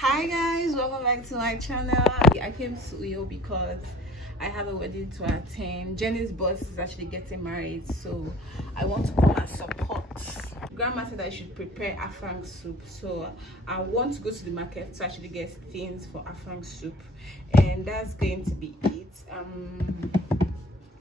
Hi guys, welcome back to my channel. I came to Uyo because I have a wedding to attend. Jenny's boss is actually getting married, so I want to come and support. Grandma said I should prepare Affang soup, so I want to go to the market to actually get things for Affang soup, and that's going to be it.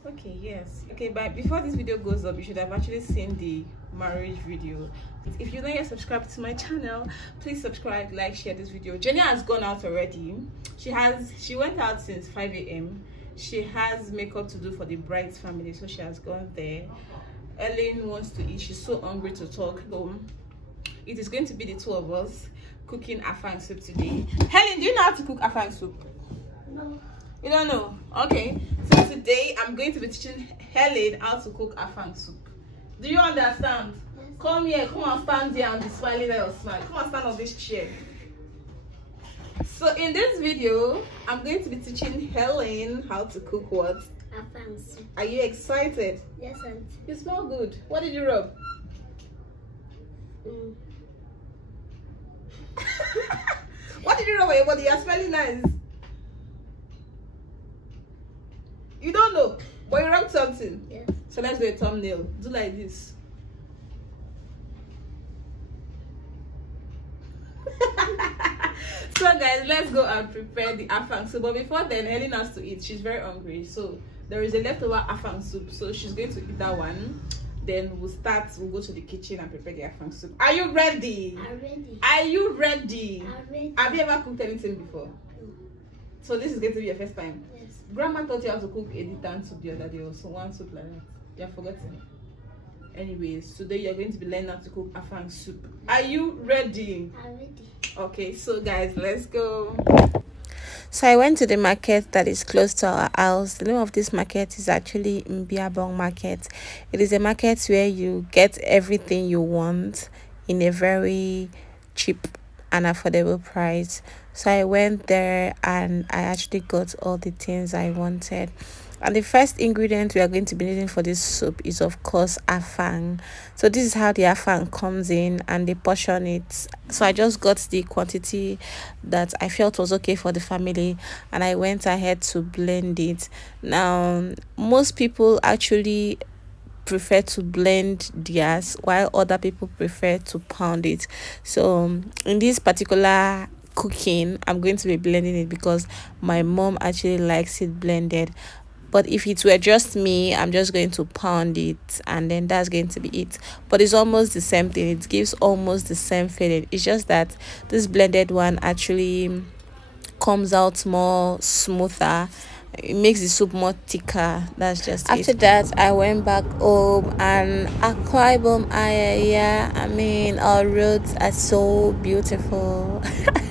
Okay, yes, okay, but before this video goes up, you should have actually seen the marriage video. If you're not yet subscribed to my channel, please subscribe, like, share this video. Jenny has gone out already. She went out since 5 a.m. She has makeup to do for the bride's family, so she has gone there. Ellen wants to eat. She's so hungry to talk. So it is going to be the two of us cooking Affang soup today. Helen, do you know how to cook Affang soup? No. You don't know? Okay, so today I'm going to be teaching Helen how to cook Affang soup. Do you understand? Yes. Come here, come and stand here and be smiling at your smile. Come and stand on this chair. So in this video, I'm going to be teaching Helen how to cook what? Affang soup. Are you excited? Yes, auntie. You smell good. What did you rub? What did you rub on your body? You're smelling nice. You don't know, but you rubbed something. Yes. So let's do a thumbnail. Do like this. So guys, let's go and prepare the Affang soup. But before then, Helen has to eat. She's very hungry. So there is a leftover Affang soup. So she's going to eat that one. Then we'll go to the kitchen and prepare the Affang soup. Are you ready? I'm ready. Are you ready? I'm ready. Have you ever cooked anything before? No. So this is going to be your first time? Yes. Grandma taught you how to cook a different soup the other day, also one soup like that. You have forgotten. Anyways, today you're going to be learning how to cook Affang soup. Are you ready? I'm ready. Okay, so guys, let's go. So I went to the market that is close to our house. The name of this market is actually Mbiabong Market. It is a market where you get everything you want in a very cheap and affordable price. So I went there and I actually got all the things I wanted. And the first ingredient we are going to be needing for this soup is, of course, Affang. So this is how the Affang comes in and they portion it. So I just got the quantity that I felt was okay for the family and I went ahead to blend it. Now, most people actually prefer to blend theirs while other people prefer to pound it. So in this particular cooking, I'm going to be blending it because my mom actually likes it blended. But if it were just me, I'm just going to pound it and then that's going to be it. But it's almost the same thing. It gives almost the same feeling. It's just that this blended one actually comes out more smoother. It makes the soup more thicker. That's just after it. That I went back home and Akwa-cross, I mean, our roads are so beautiful.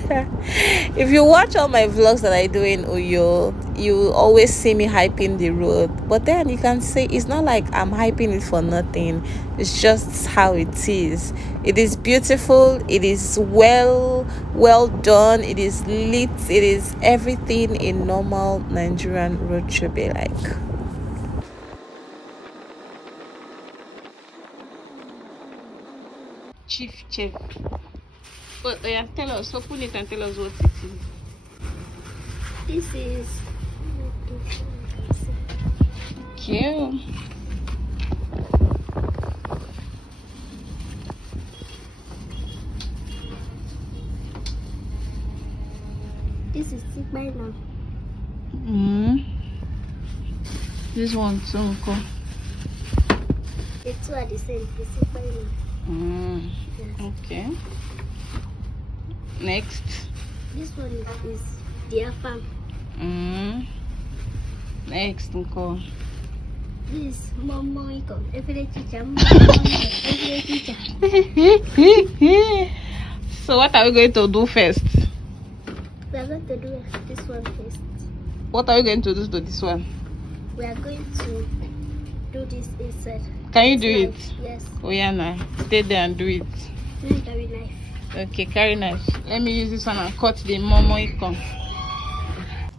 If you watch all my vlogs that I do in Uyo, you always see me hyping the road, but then you can say it's not like I'm hyping it for nothing. It's just how it is. It is beautiful, it is well done, it is lit, it is everything a normal Nigerian road should be like. Chief chef. But yeah, tell us, open it and tell us what it is. This is. Cute. This is by now. This one too, Uncle. The two are the same. It's by now. Yes. Okay. Next. This one is the Affang. Next, Uncle. This is Momo Iko. Every teacher. Every teacher. So what are we going to do first? We are going to do this one first. What are we going to do to this one? We are going to do this inside. Can you do it? Yes. Oh yeah, now stay there and do it. Then carry knife. Okay, carry knife. Let me use this one and cut the momo icon.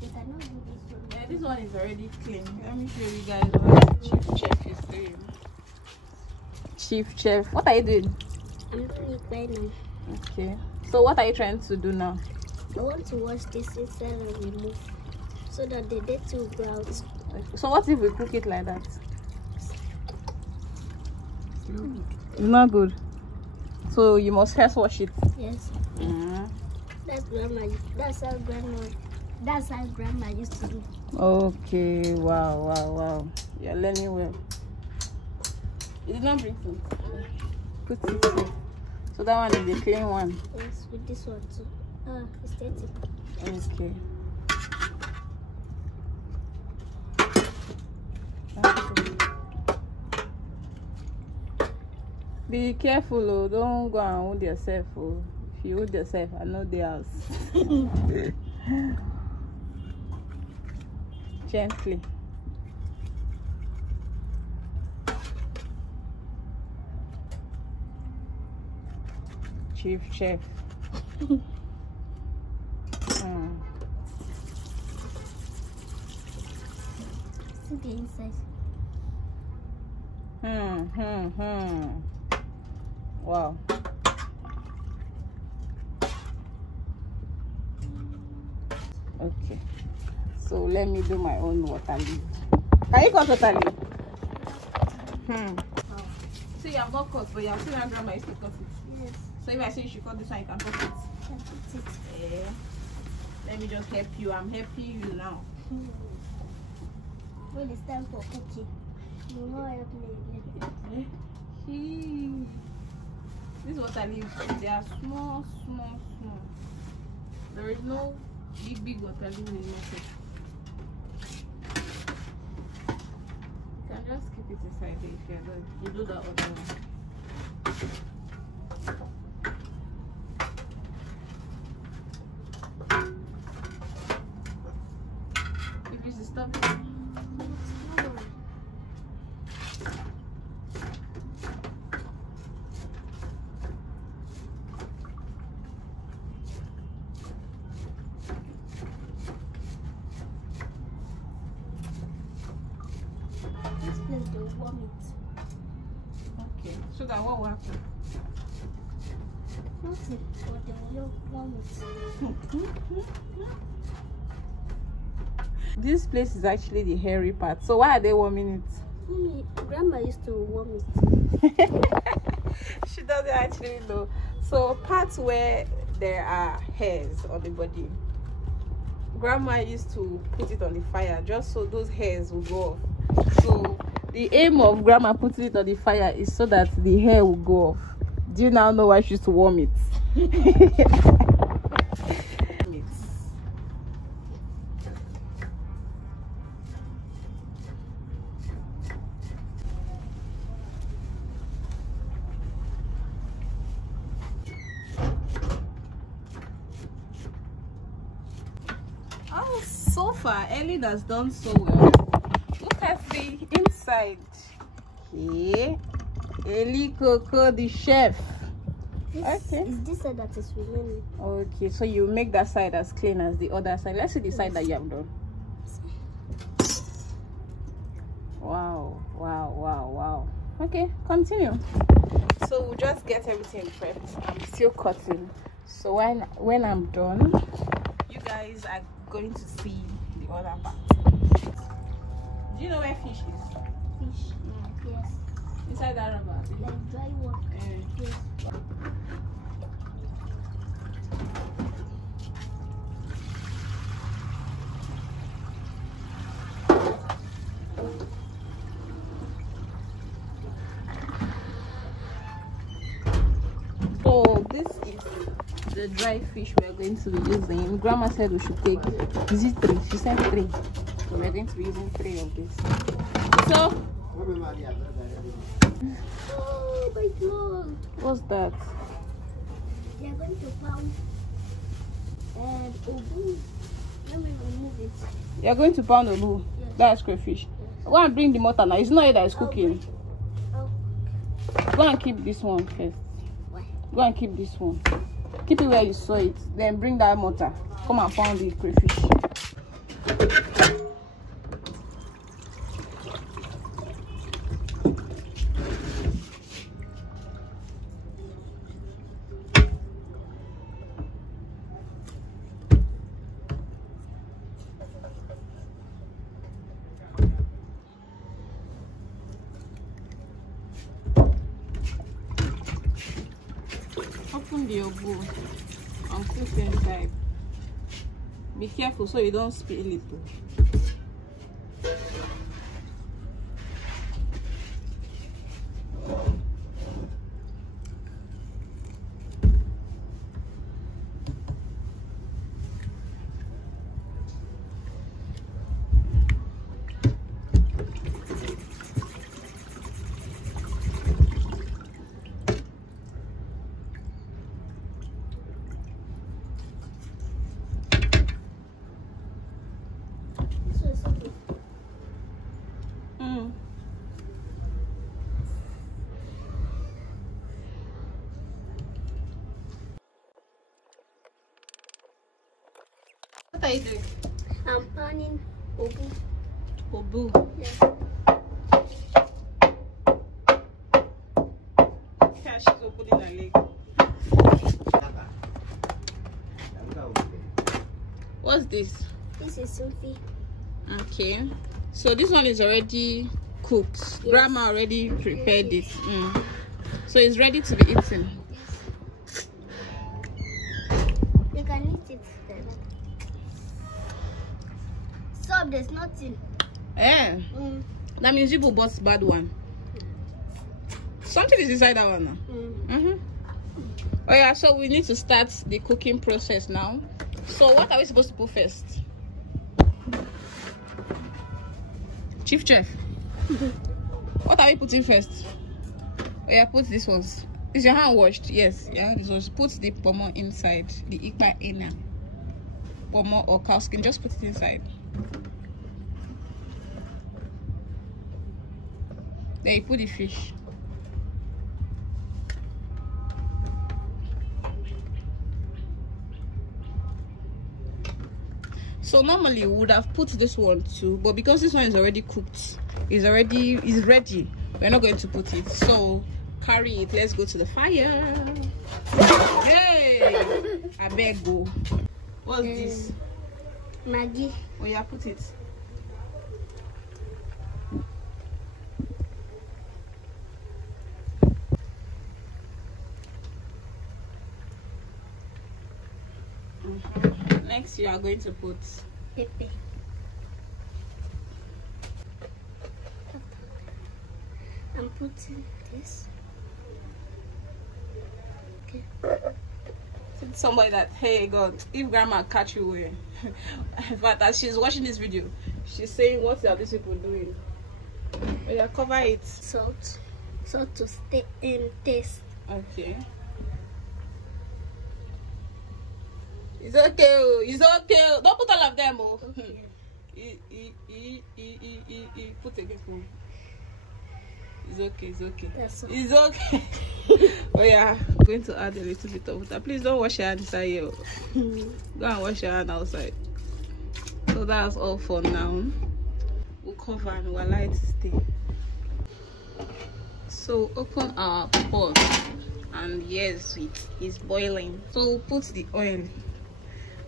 Yeah, this one is already clean. Let me show you guys what the chief chef is doing. Chief chef, what are you doing? I'm doing it right now. Okay. So what are you trying to do now? I want to wash this inside and remove so that the dirt will go out. So what if we cook it like that? It's not good. So you must first wash it. Yes. That's how grandma used to do. Okay, wow. You're learning well. You did not bring food. Put it here. So that one is the clean one. Yes, with this one too. It's dirty. Okay. Be careful, oh. Don't go and hold yourself. Oh. If you hold yourself, I know the house. Gently. Chief chef. See the inside. Wow. Okay. So let me do my own water leaf. Can you cut water leaf? See, I've got cut, but you're still not grandma used to cut it. Yes. So if I say you should cut this one, you can cut it. Yeah. Let me just help you. I'm helping you now. When it's time for cooking, you will not help me again. This water leaves, they are small. There is no big water leaf in the market. You can just keep it inside there if you're good. You do that other one. If it's stop. This place they will warm it. Okay. So that what will happen? Nothing, but they will warm it. This place is actually the hairy part. So why are they warming it? Grandma used to warm it. She doesn't actually know. So parts where there are hairs on the body, grandma used to put it on the fire just so those hairs will go off. So the aim of grandma putting it on the fire is so that the hair will go off. Do you now know why she used to warm it? Oh, so far Ellie has done so well. Look at the inside. Okay, Ellie Coco the chef. Okay, It's this side that is remaining. okay, so you make that side as clean as the other side. Let's see the side that you have done. Wow. Okay, continue. So we'll just get everything prepped. I'm still cutting, so when I'm done, you guys are going to see the other part. Do you know where fish is? Fish. Yes. Inside that rubber. Like dry one. Yes. So this is the dry fish we are going to be using. Grandma said we should take, is it 3? She said 3. So we're going to be using 3 of this. So Oh my God. what's that? They are going to pound and ubu. Let me remove it. You're going to pound obu. Yes. That's crayfish. Go and bring the mortar now. It's not it that is cooking. Oh. Go and keep this one first. Why? Go and keep this one. Keep it where you saw it. Then bring that mortar. Come and pound the crayfish. the obu and put inside. Be careful so you don't spill it. What are you doing? I'm panning obu. Obu. Yeah. Yeah, she's opening her leg. What's this? This is Sophie. Okay. So this one is already cooked. Yes. Grandma already prepared it. So it's ready to be eaten. Yes. You can eat it. Stop, there's nothing. Yeah. That means you bought bad one. Something is inside that one now. Oh yeah, so we need to start the cooking process now. So what are we supposed to put first? Chief Chef. What are we putting first? Oh yeah, put these ones. Is your hand washed? Yes, yeah. This was put the pomo inside. The ikpa inner. Pomo or cow skin, just put it inside. There you put the fish. So normally we would have put this one too, but because this one is already cooked, is ready, we're not going to put it. So carry it. Let's go to the fire. Hey, I beg go. What's this? Maggie. Oh yeah, put it. Next, you are going to put pepper. I'm putting this. Okay. Somebody that, hey God, if grandma catch you in fact, as she's watching this video, she's saying, what are these people doing? Oh yeah, cover it. Salt to stay in taste. Okay. It's okay. It's okay. Don't put all of them. Okay. Put again. It's okay. It's okay. It's okay. Oh yeah, I'm going to add a little bit of water. Please don't wash your hands inside here. Go and wash your hand outside. So that's all for now. We'll cover and we'll allow it to stay. So open our pot, and yes, it is boiling. So we'll put the oil.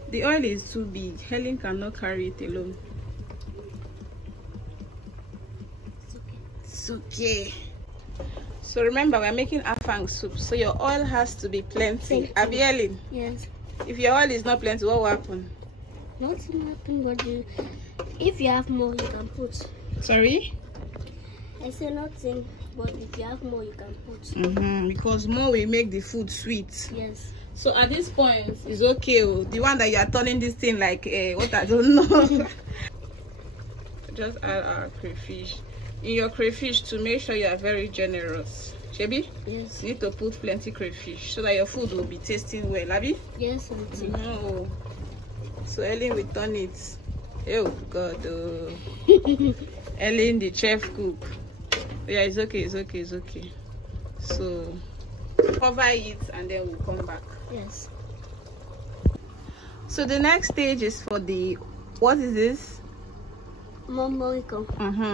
The oil is too big. Helen cannot carry it alone. It's okay. So remember, we're making Affang soup, so your oil has to be plenty. Abi Helen? Yes. If your oil is not plenty, what will happen? Nothing happen, but if you have more, you can put. Sorry? I say nothing, but if you have more, you can put. Because more will make the food sweet. Yes. So at this point, it's okay. The one that you are turning this thing like what I don't know. Just add our crayfish. In your crayfish, to make sure you are very generous. Shebi? Yes. You need to put plenty crayfish so that your food will be tasting well. Abi? Yes, auntie. No. So Ellen will turn it. Oh God. Ellen, the chef cook. Yeah, it's okay. It's okay. It's okay. So cover it and then we'll come back. Yes. So the next stage is for the, what is this? Momoriko.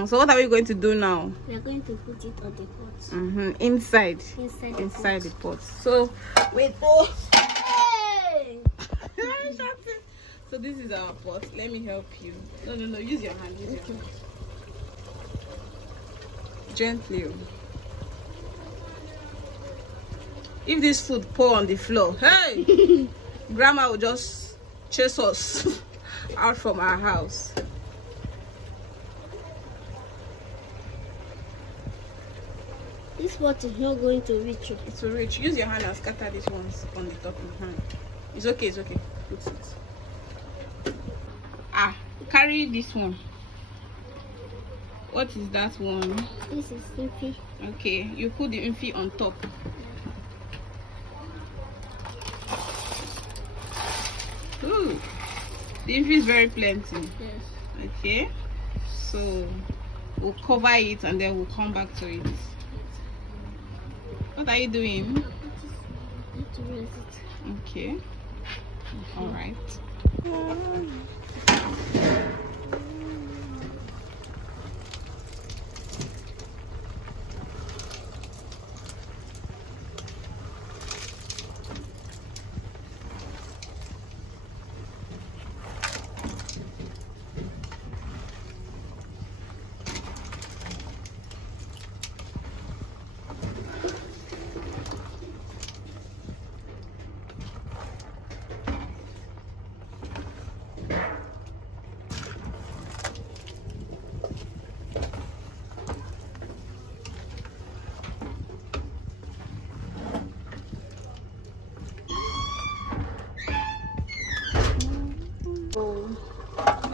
So what are we going to do now? We are going to put it on the pot. Inside the pot. So wait. Oh. Hey! So this is our pot. Let me help you. No. Use your hand. Use your hand. Gently. If this food pour on the floor, hey, grandma will just chase us out from our house. This pot is not going to reach you. It will reach. Use your hand and scatter these ones on the top of your hand. It's okay, it's okay. Put it. Ah, carry this one. What is that one? This is Infi. Okay, you put the Infi on top. Ooh, the Infi is very plenty. Yes. Okay, so we'll cover it and then we'll come back to it. What are you doing? To raise it. Okay. All right.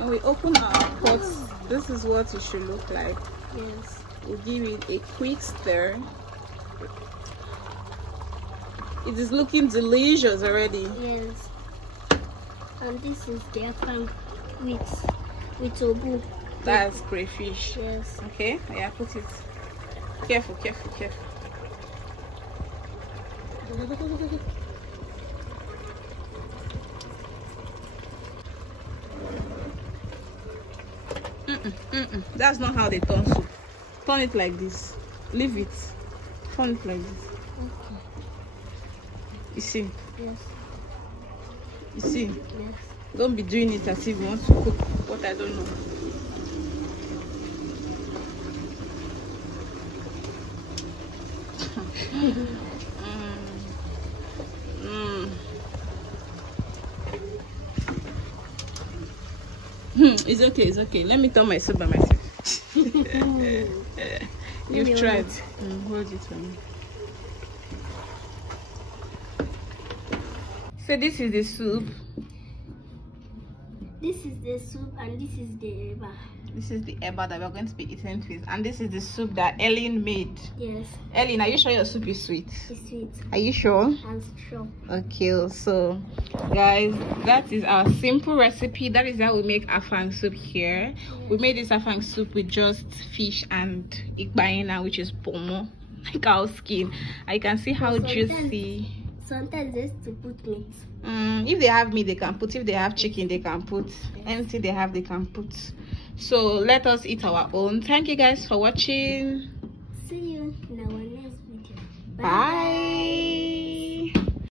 When we open our pots, this is what it should look like. Yes. We'll give it a quick stir. It is looking delicious already. Yes. And this is the Affang with obu. That's crayfish. Yes. Okay, yeah, put it. Careful, careful, careful. That's not how they turn soup. Turn it like this. Leave it. Turn it like this. Okay. You see? Yes. You see? Yes. Don't be doing it as if you want to cook what I don't know. It's okay, it's okay. Let me turn my soup by myself. You've tried. Hold it for me. So this is the soup. This is the soup and this is the eba. This is the eba that we're going to be eating with. And this is the soup that Ellen made. Yes. Ellen, are you sure your soup is sweet? It's sweet. Are you sure? And strong. Okay, so guys, that is our simple recipe. That is how we make Affang soup here. We made this Affang soup with just fish and ikbaina, which is pomo, cow skin. I can see how juicy. Sometimes they used to put meat. If they have meat, they can put. If they have chicken, they can put. Anything they have, they can put. So let us eat our own. Thank you guys for watching. See you in our next video. Bye.